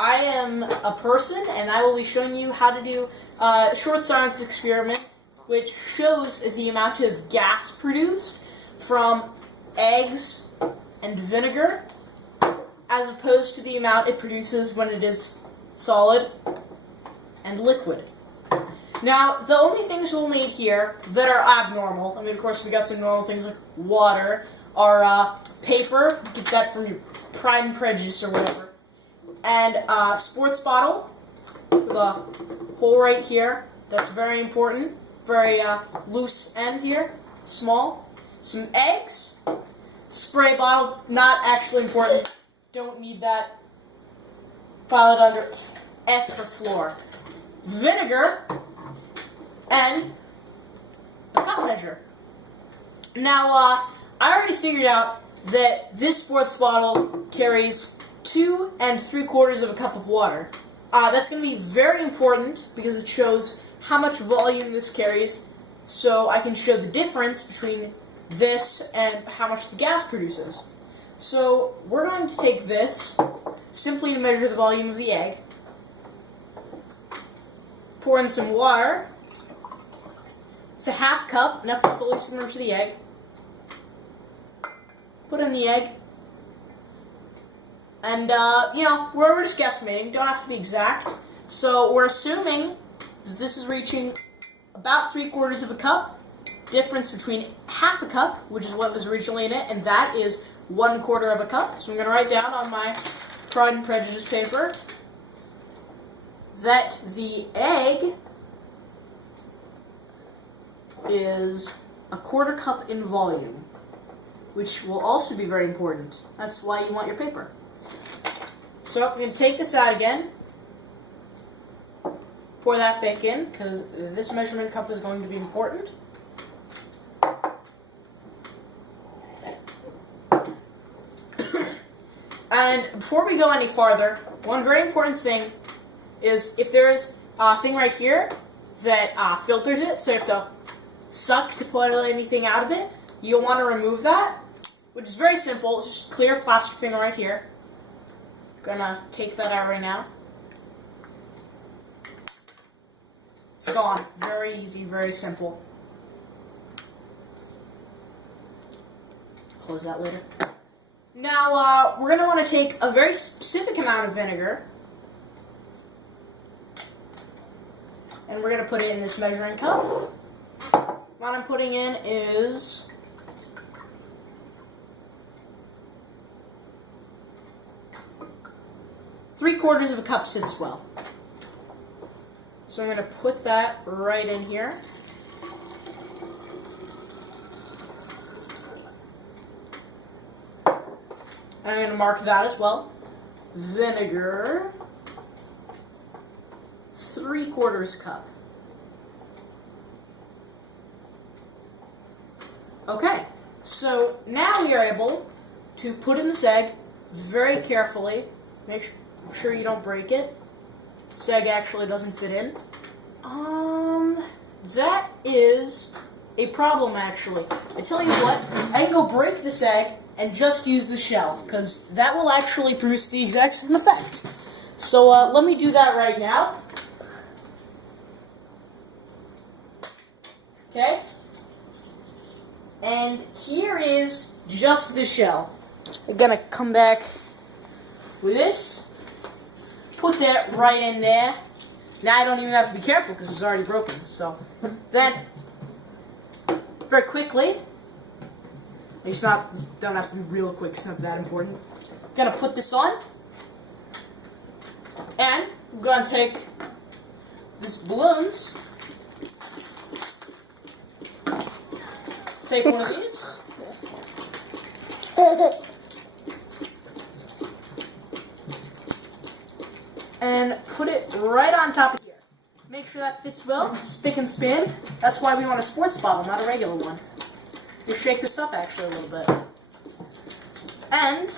I am a person, and I will be showing you how to do a short science experiment which shows the amount of gas produced from eggs and vinegar as opposed to the amount it produces when it is solid and liquid. Now, the only things we'll need here that are abnormal, I mean, of course, we got some normal things like water, are paper, get that from your Pride and Prejudice or whatever, and a sports bottle with a hole right here. That's very important. Very loose end here, small. Some eggs, spray bottle, not actually important. Don't need that. File it under F for floor. Vinegar, and a cup measure. Now, I already figured out that this sports bottle carries 2 3/4 cups of water. That's going to be very important because it shows how much volume this carries, so I can show the difference between this and how much the gas produces. So we're going to take this simply to measure the volume of the egg, pour in some water. It's a half cup, enough to fully submerge the egg. Put in the egg. And, we're just guesstimating, don't have to be exact. So we're assuming that this is reaching about 3/4 cup. Difference between half a cup, which is what was originally in it, and that is 1/4 cup. So I'm going to write down on my Pride and Prejudice paper that the egg is 1/4 cup in volume, which will also be very important. That's why you want your paper. So I'm going to take this out again, pour that back in, because this measurement cup is going to be important. And before we go any farther, one very important thing is if there's a thing right here that filters it, so you have to suck to pull anything out of it, you'll want to remove that, which is very simple. It's just a clear plastic thing right here. Gonna take that out right now. It's gone. Very easy, very simple. Close that later. Now, we're going to want to take a very specific amount of vinegar, and we're going to put it in this measuring cup. What I'm putting in is 3/4 cup sits well. So I'm going to put that right in here. And I'm going to mark that as well. Vinegar, 3/4 cup. Okay, so now we are able to put in this egg very carefully. Make sure you don't break it. This egg actually doesn't fit in. That is a problem, actually. I tell you what, I can go break this egg and just use the shell, because that will actually produce the exact same effect. So let me do that right now. Okay? And here is just the shell. I'm gonna come back with this, put that right in there. Now I don't even have to be careful because it's already broken. So then, very quickly, don't have to be real quick, it's not that important. I'm gonna put this on, and I'm gonna take these balloons, take one of these, and put it right on top of here. Make sure that fits well, spick and span. That's why we want a sports bottle, not a regular one. Just shake this up actually a little bit. And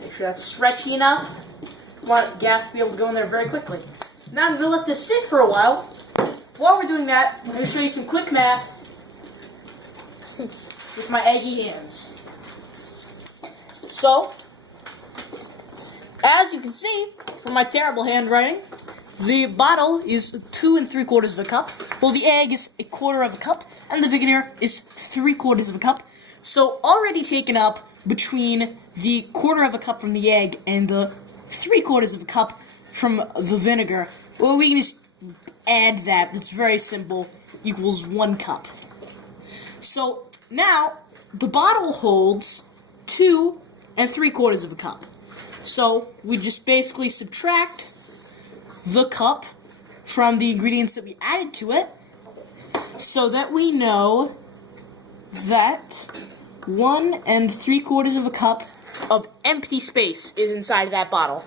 make sure that's stretchy enough. You want gas to be able to go in there very quickly. Now I'm going to let this sit for a while. While we're doing that, I'm going to show you some quick math with my eggy hands. So, As you can see from my terrible handwriting, the bottle is 2 3/4 of a cup, while the egg is 1/4 of a cup, and the vinegar is 3/4 of a cup. So already taken up between the 1/4 of a cup from the egg and the 3/4 of a cup from the vinegar. Well, we can just add that. It's very simple. Equals 1 cup. So now the bottle holds 2 3/4 of a cup. So we just basically subtract the cup from the ingredients that we added to it, so that we know that 1 3/4 of a cup of empty space is inside that bottle.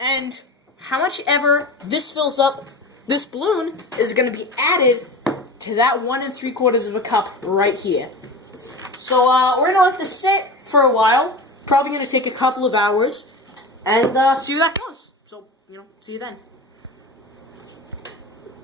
And how much ever this fills up, this balloon is going to be added to that 1 3/4 of a cup right here. So we're going to let this sit for a while. Probably going to take a couple of hours, and see where that goes. So, see you then.